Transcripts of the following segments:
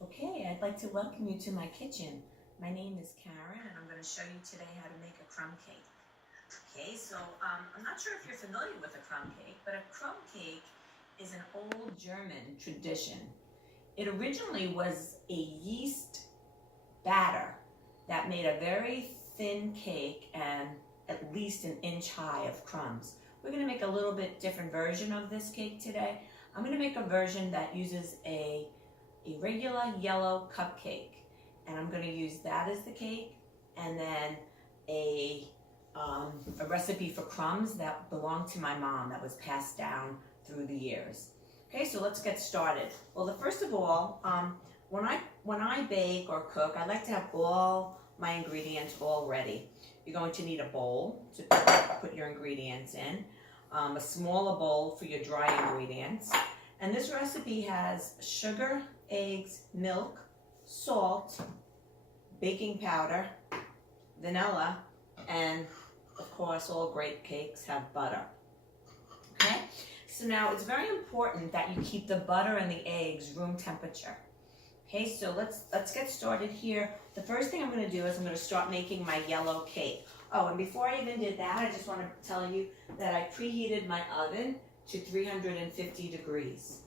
Okay, I'd like to welcome you to my kitchen. My name is Karen and I'm going to show you today how to make a crumb cake. Okay, so I'm not sure if you're familiar with a crumb cake, but a crumb cake is an old German tradition. It originally was a yeast batter that made a very thin cake and at least an inch high of crumbs. We're going to make a little bit different version of this cake today. I'm going to make a version that uses a regular yellow cupcake, and I'm going to use that as the cake, and then a recipe for crumbs that belonged to my mom that was passed down through the years. Okay, so let's get started. Well, first of all, when I bake or cook, I like to have all my ingredients all ready. You're going to need a bowl to put your ingredients in, a smaller bowl for your dry ingredients, and this recipe has sugar, eggs, milk, salt, baking powder, vanilla, and of course all great cakes have butter. Okay, so now it's very important that you keep the butter and the eggs room temperature. Okay, so let's get started here. The first thing I'm going to do is I'm going to start making my yellow cake. Oh, and before I even did that, I just want to tell you that I preheated my oven to 350 degrees.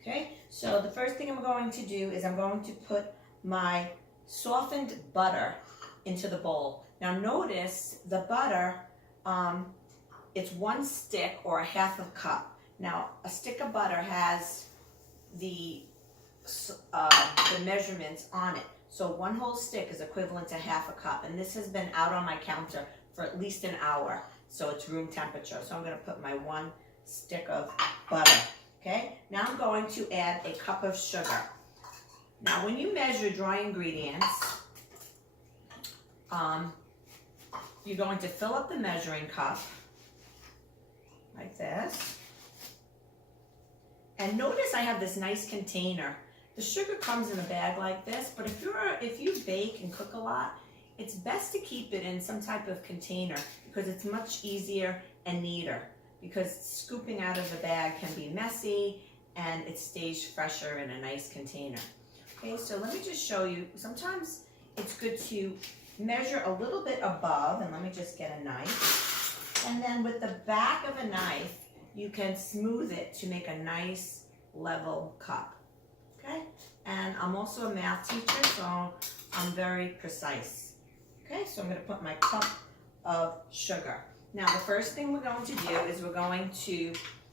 Okay, so the first thing I'm going to do is I'm going to put my softened butter into the bowl. Now notice the butter, it's one stick or a half a cup. Now a stick of butter has the measurements on it. So one whole stick is equivalent to half a cup, and this has been out on my counter for at least an hour, so it's room temperature. So I'm going to put my one stick of butter. Okay, now I'm going to add a cup of sugar. Now when you measure dry ingredients, you're going to fill up the measuring cup like this. And notice I have this nice container. The sugar comes in a bag like this, but if you bake and cook a lot, it's best to keep it in some type of container because it's much easier and neater, because scooping out of the bag can be messy and it stays fresher in a nice container. Okay, so let me just show you. Sometimes it's good to measure a little bit above, and let me just get a knife. And then with the back of a knife, you can smooth it to make a nice level cup. Okay, and I'm also a math teacher, so I'm very precise. Okay, so I'm going to put my cup of sugar. Now the first thing we're going to do is we're going to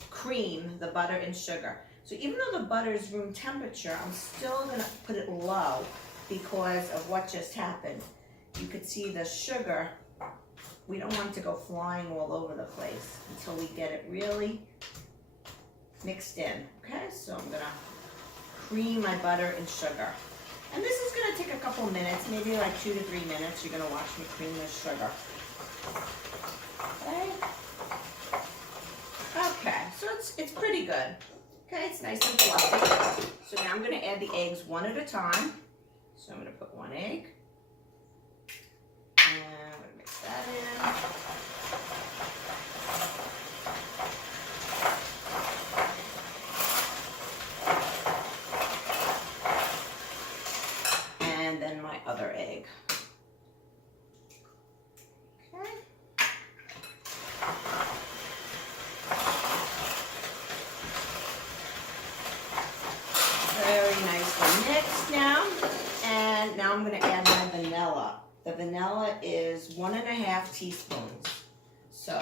cream the butter and sugar. So even though the butter is room temperature, I'm still going to put it low because of what just happened. You could see the sugar, we don't want it to go flying all over the place until we get it really mixed in. Okay, so I'm going to cream my butter and sugar. And this is going to take a couple minutes, maybe like 2 to 3 minutes. You're going to watch me cream the sugar. Okay. Okay, so it's pretty good. Okay, it's nice and fluffy. So now I'm going to add the eggs one at a time. So I'm going to put one egg. And I'm going to mix that in. And then my other egg. Okay. Very nicely mixed now. And now I'm going to add my vanilla. The vanilla is 1.5 teaspoons. So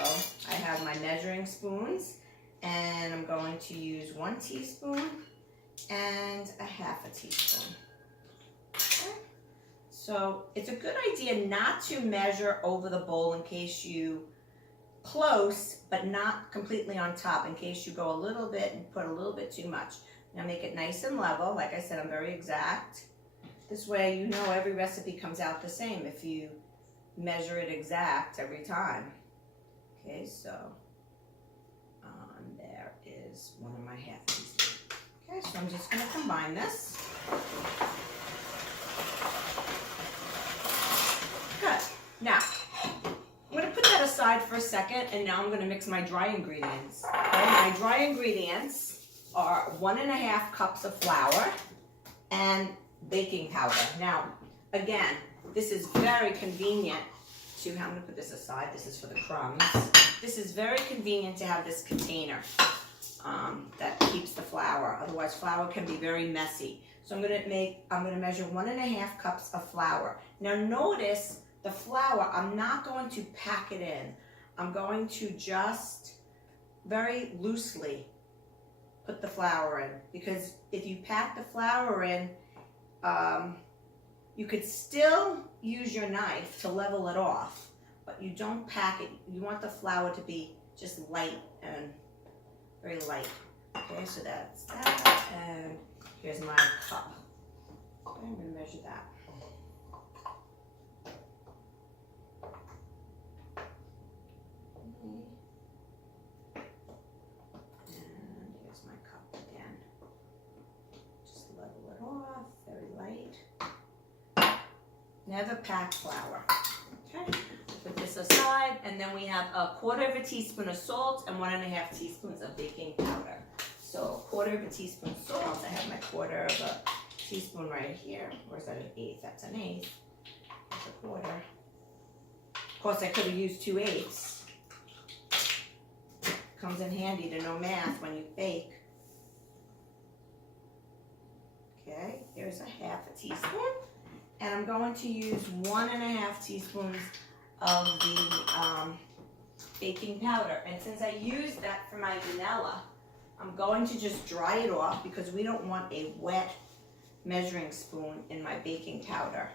I have my measuring spoons, and I'm going to use 1 teaspoon and 1/2 teaspoon. Okay. So it's a good idea not to measure over the bowl in case you close, but not completely on top, in case you go a little bit and put a little bit too much. Now make it nice and level. Like I said, I'm very exact. This way you know every recipe comes out the same if you measure it exact every time. Okay, so there is 1.5 teaspoons. Okay, so I'm just going to combine this. Good. Now, I'm going to put that aside for a second, and now I'm going to mix my dry ingredients. Okay, my dry ingredients are 1.5 cups of flour, and baking powder. Now, again, this is very convenient to, I'm going to put this aside, this is for the crumbs. This is very convenient to have this container that keeps the flour. Otherwise, flour can be very messy. So I'm going to measure 1.5 cups of flour. Now notice the flour, I'm not going to pack it in. I'm going to just very loosely put the flour in, because if you pack the flour in, you could still use your knife to level it off, but you don't pack it. You want the flour to be just light and very light. Okay, so that's that, and here's my cup. Okay, I'm going to measure that. And here's my cup again. Just level it off, very light. Never pack flour. Okay, put this aside, and then we have 1/4 teaspoon of salt and 1.5 teaspoons of baking powder. So 1/4 teaspoon salt. I have my 1/4 teaspoon right here. Or is that 1/8? That's 1/8. That's 1/4. Of course, I could have used 2/8. Comes in handy to know math when you bake. Okay, here's 1/2 teaspoon. And I'm going to use 1.5 teaspoons of the baking powder. And since I used that for my vanilla, I'm going to just dry it off, because we don't want a wet measuring spoon in my baking powder.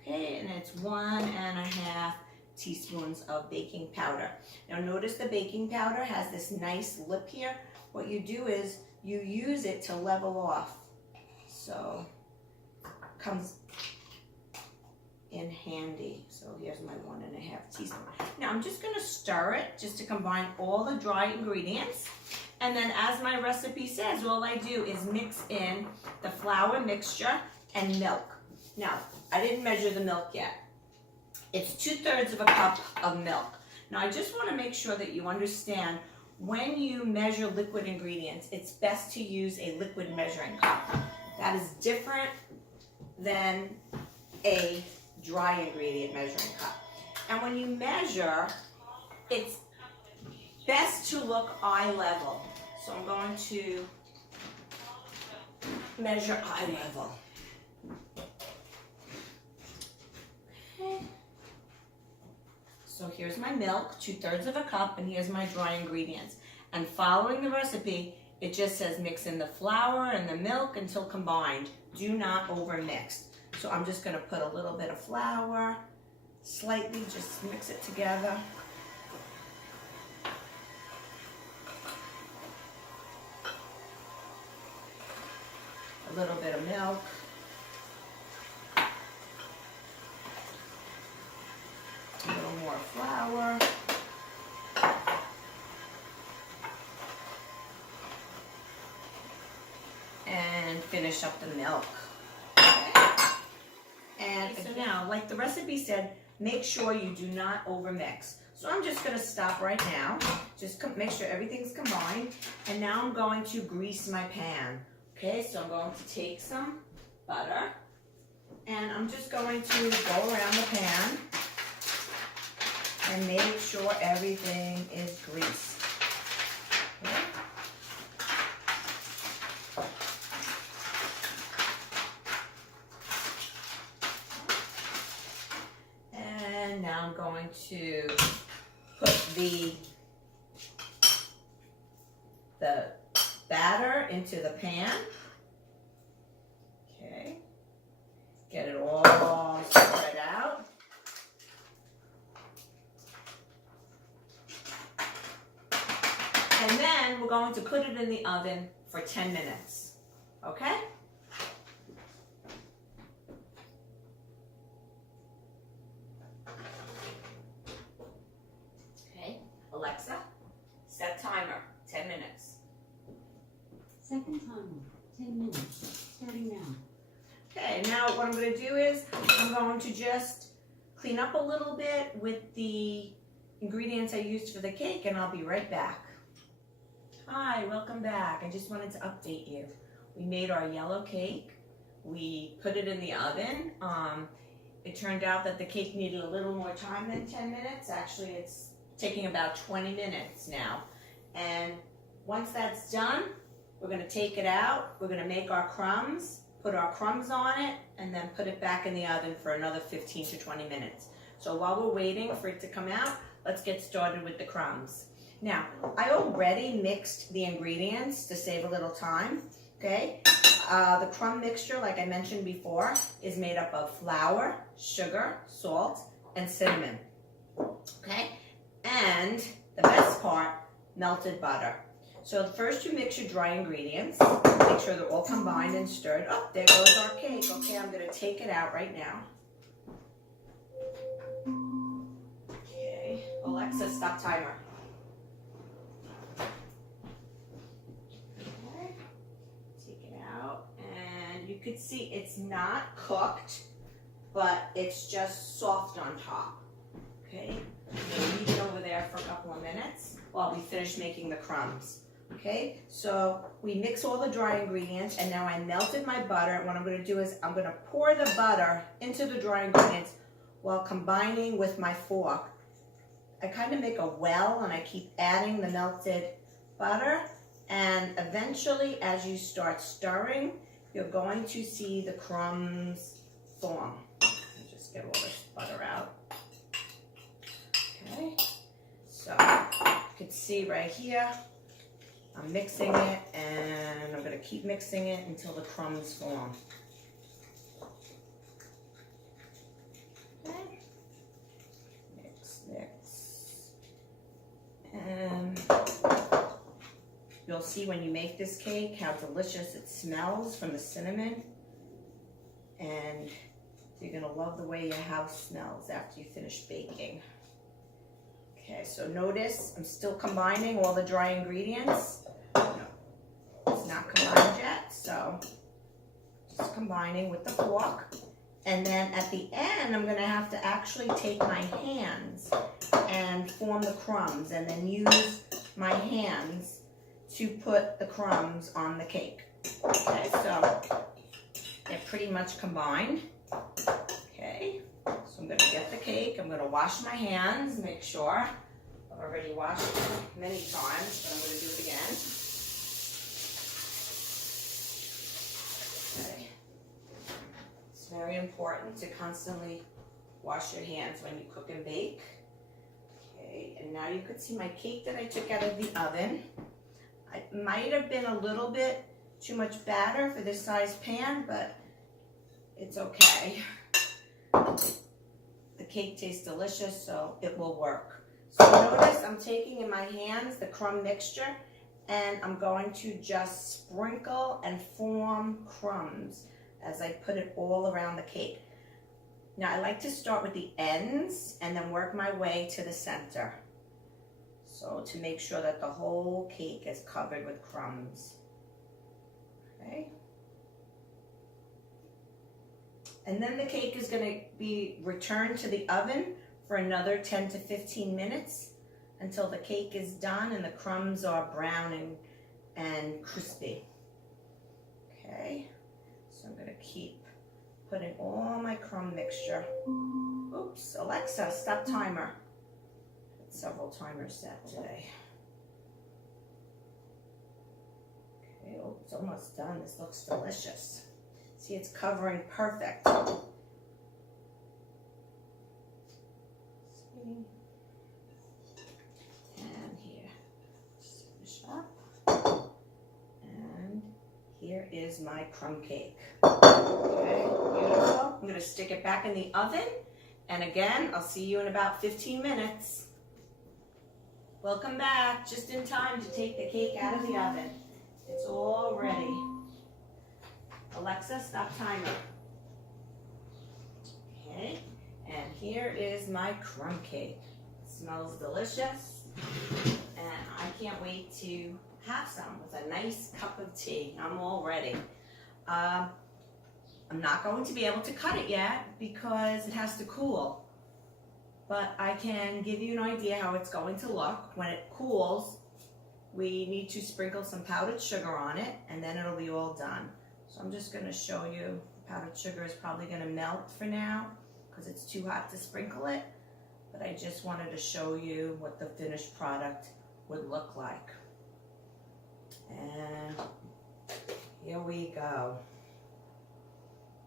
Okay, and it's 1.5 teaspoons of baking powder. Now notice the baking powder has this nice lip here. What you do is you use it to level off. So comes in handy. So here's my 1.5 teaspoon. Now I'm just going to stir it just to combine all the dry ingredients. And then, as my recipe says, all I do is mix in the flour mixture and milk. Now, I didn't measure the milk yet. It's 2/3 cup of milk. Now, I just want to make sure that you understand, when you measure liquid ingredients, it's best to use a liquid measuring cup. That is different than a dry ingredient measuring cup. And when you measure, it's best to look eye level. So I'm going to measure eye level. Okay. So here's my milk, 2/3 cup, and here's my dry ingredients. And following the recipe, it just says mix in the flour and the milk until combined. Do not overmix. So I'm just going to put a little bit of flour, slightly just mix it together. A little bit of milk. A little more flour. And finish up the milk. Okay. And so now, like the recipe said, make sure you do not overmix. So I'm just going to stop right now. Just make sure everything's combined. And now I'm going to grease my pan. Okay, so I'm going to take some butter, and I'm just going to go around the pan and make sure everything is greased. Okay. And now I'm going to put the batter into the pan. Okay. Get it all spread out. And then we're going to put it in the oven for 10 minutes. Okay? Okay. Alexa, set timer, 10 minutes. Second timer, 10 minutes, starting now. Okay, now what I'm going to do is I'm going to just clean up a little bit with the ingredients I used for the cake, and I'll be right back. Hi, welcome back. I just wanted to update you. We made our yellow cake we put it in the oven. It turned out that the cake needed a little more time than 10 minutes. Actually, it's taking about 20 minutes now. And once that's done, we're gonna take it out. We're gonna make our crumbs, put our crumbs on it, and then put it back in the oven for another 15 to 20 minutes. So while we're waiting for it to come out, let's get started with the crumbs. Now, I already mixed the ingredients to save a little time, okay? The crumb mixture, like I mentioned before, is made up of flour, sugar, salt, and cinnamon, okay? And the best part, melted butter. So first you mix your dry ingredients, make sure they're all combined and stirred. Oh, there goes our cake. Okay, I'm gonna take it out right now. Okay, Alexa, stop timer. Okay, take it out, and you could see it's not cooked, but it's just soft on top. Okay, I'm gonna leave it over there for a couple of minutes while we finish making the crumbs. Okay, so we mix all the dry ingredients, and now I melted my butter. And what I'm going to do is I'm going to pour the butter into the dry ingredients while combining with my fork. I kind of make a well, and I keep adding the melted butter, and eventually as you start stirring, you're going to see the crumbs form. Let me just get all this butter out. Okay, so you can see right here, I'm mixing it, and I'm going to keep mixing it until the crumbs form. Okay. Mix. And you'll see when you make this cake how delicious it smells from the cinnamon. And you're going to love the way your house smells after you finish baking. Okay, so notice I'm still combining all the dry ingredients. No, it's not combined yet, so just combining with the fork. And then at the end, I'm going to have to actually take my hands and form the crumbs, and then use my hands to put the crumbs on the cake. Okay, so they're pretty much combined. Okay. So I'm going to get the cake, I'm going to wash my hands, make sure. I've already washed it many times, but I'm going to do it again. Okay. It's very important to constantly wash your hands when you cook and bake. Okay, and now you could see my cake that I took out of the oven. It might have been a little bit too much batter for this size pan, but it's okay. The cake tastes delicious, so it will work. So notice I'm taking in my hands the crumb mixture, and I'm going to just sprinkle and form crumbs as I put it all around the cake. Now I like to start with the ends and then work my way to the center. So to make sure that the whole cake is covered with crumbs. Okay. And then the cake is going to be returned to the oven for another 10 to 15 minutes until the cake is done and the crumbs are brown and crispy. Okay, so I'm going to keep putting all my crumb mixture. Oops, Alexa, stop timer. Had several timers set today. Okay, oh, it's almost done. This looks delicious. See, it's covering perfect. See? And here, just finish up. And here is my crumb cake. Okay, beautiful. I'm going to stick it back in the oven. And again, I'll see you in about 15 minutes. Welcome back, just in time to take the cake out of the oven. It's all ready. Alexa, stop timer. Okay, and here is my crumb cake. It smells delicious, and I can't wait to have some with a nice cup of tea. I'm all ready. I'm not going to be able to cut it yet because it has to cool, but I can give you an idea how it's going to look. When it cools, we need to sprinkle some powdered sugar on it, and then it'll be all done. So I'm just gonna show you, powdered sugar is probably gonna melt for now because it's too hot to sprinkle it, but I just wanted to show you what the finished product would look like. And here we go.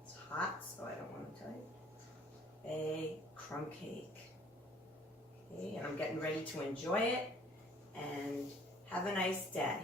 It's hot, so I don't want to tell you. A crumb cake. Okay, and I'm getting ready to enjoy it, and have a nice day.